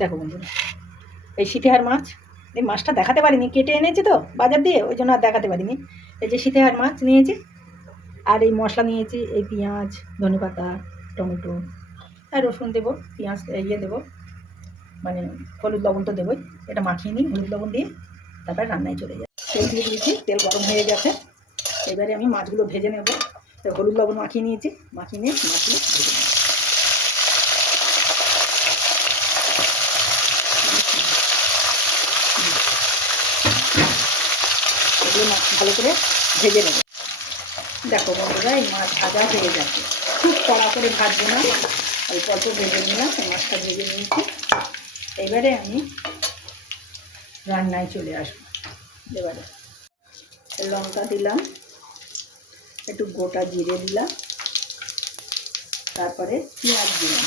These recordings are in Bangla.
দেখো বন্ধুরা, এই সিতেহার মাছ, এই মাছটা দেখাতে পারিনি, কেটে এনেছি তো বাজার দিয়ে, ওই জন্য আর দেখাতে পারিনি। এই যে সিতেহার মাছ নিয়েছি, আর এই মশলা নিয়েছি, এই পেঁয়াজ, ধনেপাতা, টমেটো, আর রসুন দেবো, পেঁয়াজ ইয়ে দেবো, মানে হলুদ লবণ তো দেবোই। এটা মাখিয়ে নিই হলুদ লবণ দিয়ে, তারপরে রান্নায় চলে যায়। তেল দিয়ে দিয়েছি, তেল গরম হয়ে গেছে। এবারে আমি মাছগুলো ভেজে নেব। হলুদ লবণ মাখিয়ে নিয়েছি, মাখিয়ে নিয়ে মাছগুলো ভেজে নেব। এগুলো মাছ ভালো করে ভেজে নেব। দেখো বন্ধুরা, এই মাছ ভাজা হয়ে যাচ্ছে, খুব কড়া করে ভাজবো না, অল্প অল্প ভেজে নিলাম। মাছটা ভেজে নিয়েছি, এবারে আমি রান্নায় চলে আসবো। এবারে লঙ্কা দিলাম, একটু গোটা জিরে দিলাম, তারপরে পেঁয়াজ দিলাম,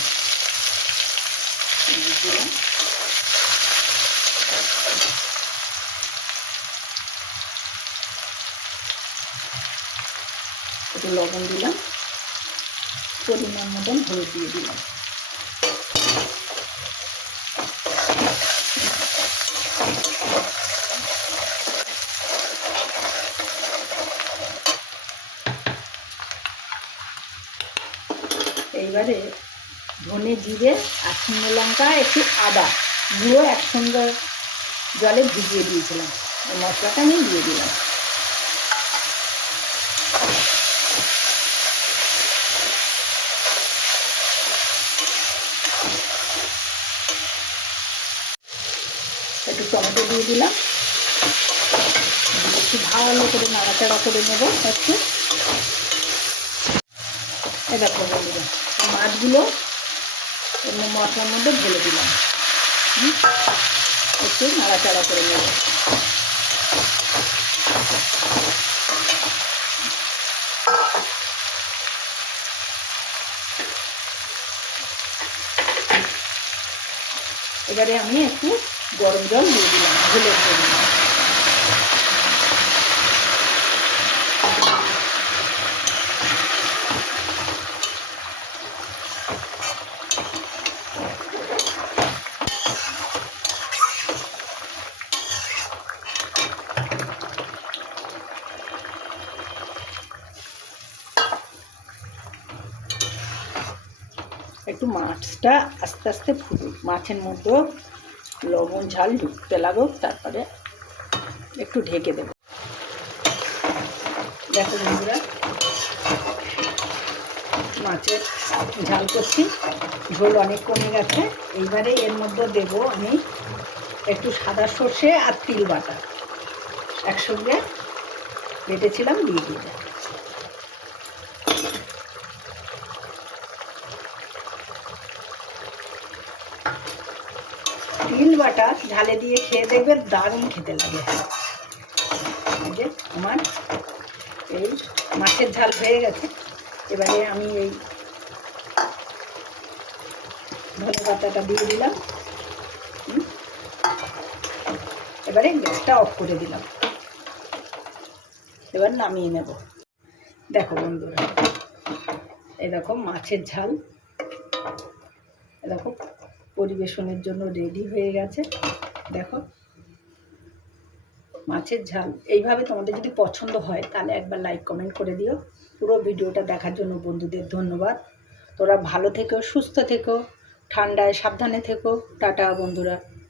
একটু লবণ দিলাম, পরিমাণ মতন হলুদ দিয়ে দিলাম। এইবারে ধনে জিরে আর শুকনো লঙ্কা, একটু আদা গুঁড়ো একসঙ্গে জলে ভিজিয়ে দিয়েছিলাম, এই মশলাটা আমি দিয়ে দিলাম। একটু টমেটো দিয়ে দিলাম, একটু ভালো করে নাড়াচাড়া করে নেব। একটু দেখো বন্ধুরা, মাছগুলো মশলার মধ্যে ঢেলে দিলাম, একটু নাড়াচাড়া করে নেব। এবারে আমি একটু গরম জল দিয়ে দিলাম ঝোলের জন্য। একটু মাছটা আস্তে আস্তে ফুটুক, মাছের মধ্যে লবণ ঝাল ঢুকতে লাগুক, তারপরে একটু ঢেকে দেব। দেখো বন্ধুরা, মাছের ঝাল করছি, ঝোল অনেক কমে গেছে। এইবারে এর মধ্যে দেব আমি একটু সাদা সর্ষে আর তিল বাটা একসঙ্গে বেটেছিলাম, দিয়ে দিই। তিল বাটা ঝালে দিয়ে খেয়ে দেখবে দারুণ খেতে লাগে। এই যে আমার এই মাছের ঝাল হয়ে গেছে। এবারে আমি এই ধনে পাতাটা দিয়ে দিলাম, এবারে গ্যাসটা অফ করে দিলাম। এবার নামিয়ে নেব। দেখো বন্ধুরা, এই দেখো মাছের ঝাল, দেখো পরিবেশনের জন্য রেডি হয়ে গেছে। দেখো মাছের ঝাল এইভাবে তোমাদের যদি পছন্দ হয় তাহলে একবার লাইক কমেন্ট করে দিও। পুরো ভিডিওটা দেখার জন্য বন্ধুদের ধন্যবাদ। তোরা ভালো থেকো, সুস্থ থেকো, ঠান্ডায় সাবধানে থেকো। টাটা বন্ধুরা।